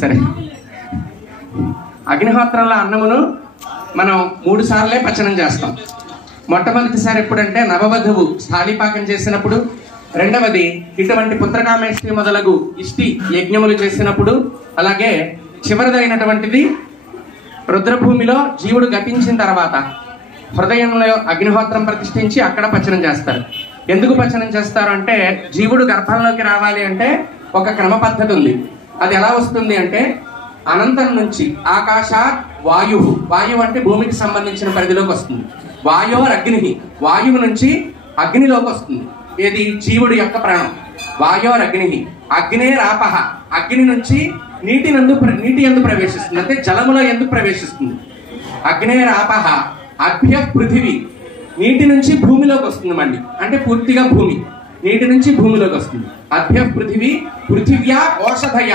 సరే, అగ్నిహోత్రంలో అన్నమును మనం 3 సార్లే పచనం చేస్తాం. మొట్టమొదటిసారి ఎప్పుడంటే నవవధువు స్థాళీపాకం చేసినప్పుడు, రెండవది ఇటువంటి పుత్రకామేష్టి మొదలగు ఇష్టి యజ్ఞములు చేసినప్పుడు, అలాగే చివరిదైనటువంటిది రుద్రభూమిలో జీవుడు గతించిన తర్వాత హృదయంలో అగ్నిహోత్రం ప్రతిష్ఠించి అక్కడ పచనం చేస్తారు. ఎందుకు పచనం చేస్తారు అంటే, జీవుడు గర్భంలోకి రావాలి అంటే ఒక క్రమ పద్ధతి ఉంది. అది ఎలా వస్తుంది అంటే, అనంతం నుంచి ఆకాశాత్ వాయువు, వాయువు అంటే భూమికి సంబంధించిన పరిధిలోకి వస్తుంది. వాయోర్ అగ్ని, వాయువు నుంచి అగ్నిలోకి వస్తుంది. ఏది? జీవుడి యొక్క ప్రాణం. వాయోర్ అగ్ని, అగ్నేరాపహ, అగ్ని నుంచి నీటి యందు ప్రవేశిస్తుంది, అంటే జలములో ఎందుకు ప్రవేశిస్తుంది. అగ్నేరాపహ అభ్య పృథివీ, నీటి నుంచి భూమిలోకి వస్తుంది మళ్ళీ, అంటే పూర్తిగా భూమి, నీటి నుంచి భూమిలోకి వస్తుంది. అభ్య పృథివీ, పృథివ్యా ఓషధయ,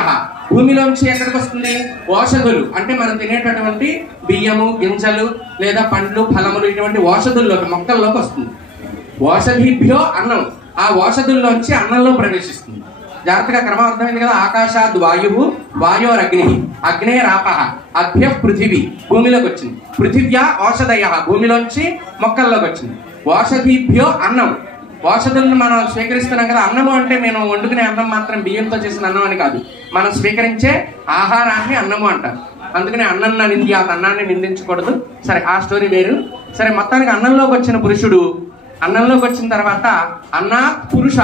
భూమిలోంచి ఎక్కడికి వస్తుంది? ఓషధులు, అంటే మనం తినేటటువంటి బియ్యము, గింజలు లేదా పండ్లు, ఫలములు, ఇటువంటి ఓషధుల్లోకి, మొక్కల్లోకి వస్తుంది. ఓషధిభ్యో అన్నం, ఆ ఓషధుల్లోంచి అన్నంలో ప్రవేశిస్తుంది. జాగ్రత్తగా క్రమం అర్థమైంది కదా. ఆకాశాద్ వాయువు, వాయోర్ అగ్ని, అగ్నేరాపహ, అభ్య పృథివీ, భూమిలోకి వచ్చింది. పృథివ్యా ఓషధయ, భూమిలోంచి మొక్కల్లోకి వచ్చింది. ఓషధిభ్యో అన్నం, ఓషధులను మనం స్వీకరిస్తున్నాం కదా. అన్నము అంటే నేను వండుకునే అన్నం మాత్రం బియ్యంతో చేసిన అన్నం అని కాదు, మనం స్వీకరించే ఆహారాన్ని అన్నము అంటారు. అందుకని అన్నం నింద్యాత్, అన్నాన్ని నిందించకూడదు. సరే, ఆ స్టోరీ వేరు. సరే, మొత్తానికి అన్నంలోకి వచ్చిన పురుషుడు, అన్నంలోకి వచ్చిన తర్వాత అన్నాత్ పురుష,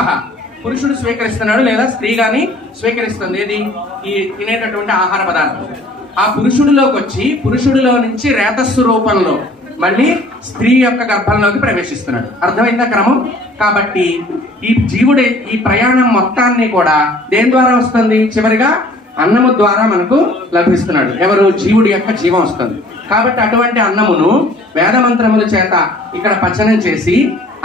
పురుషుడు స్వీకరిస్తున్నాడు లేదా స్త్రీ గాని స్వీకరిస్తుంది. ఏది? ఈ తినేటటువంటి ఆహార పదార్థం. ఆ పురుషుడిలోకి వచ్చి పురుషుడిలో నుంచి రేతస్సు రూపంలో మళ్ళీ స్త్రీ యొక్క గర్భంలోకి ప్రవేశిస్తున్నాడు. అర్థమైందా క్రమం? కాబట్టి ఈ జీవుడి ఈ ప్రయాణం మొత్తాన్ని కూడా దేని ద్వారా వస్తుంది? చివరిగా అన్నము ద్వారా మనకు లభిస్తున్నాడు. ఎవరు? జీవుడి యొక్క జీవం వస్తుంది. కాబట్టి అటువంటి అన్నమును వేద మంత్రముల చేత ఇక్కడ పచనం చేసి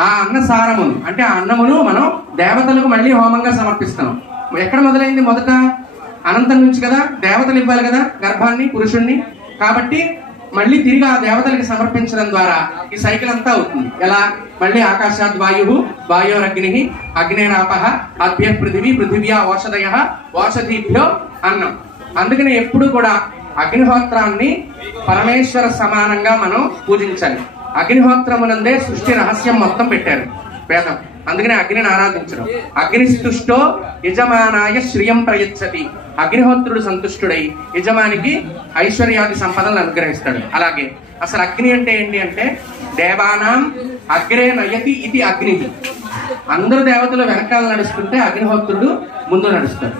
ఆ అన్న సారమును, అంటే ఆ అన్నమును మనం దేవతలకు మళ్ళీ హోమంగా సమర్పిస్తున్నాం. ఎక్కడ మొదలైంది? మొదట అనంతం నుంచి కదా. దేవతలు ఇవ్వాలి కదా గర్భాన్ని, పురుషుణ్ణి. కాబట్టి మళ్ళీ తిరిగి ఆ దేవతలకి సమర్పించడం ద్వారా ఈ సైకిల్ అంతా అవుతుంది. ఎలా? మళ్ళీ ఆకాశాద్ వాయువు, వాయోర్ అగ్ని, అగ్నేరాపహ, అభ్య పృథివీ, పృథివ్యా ఓషధయ, ఓషధిభ్యో అన్నం. అందుకని ఎప్పుడు కూడా అగ్నిహోత్రాన్ని పరమేశ్వర సమానంగా మనం పూజించాలి. అగ్నిహోత్రమునందే సృష్టి రహస్యం మొత్తం పెట్టారు వేదం. అందుకనే అగ్నిని ఆరాధించడం. అగ్నిస్తుష్టో యజమానాయ శ్రియం ప్రయచ్చతి, అగ్నిహోత్రుడు సంతుష్టుడై యజమానికి ఐశ్వర్యాది సంపదలను అనుగ్రహిస్తాడు. అలాగే అసలు అగ్ని అంటే ఏంటి అంటే, దేవానాం అగ్రే నయతి ఇది అగ్ని. అందరు దేవతలు వెనకాల నడుస్తుంటే అగ్నిహోత్రుడు ముందు నడుస్తాడు.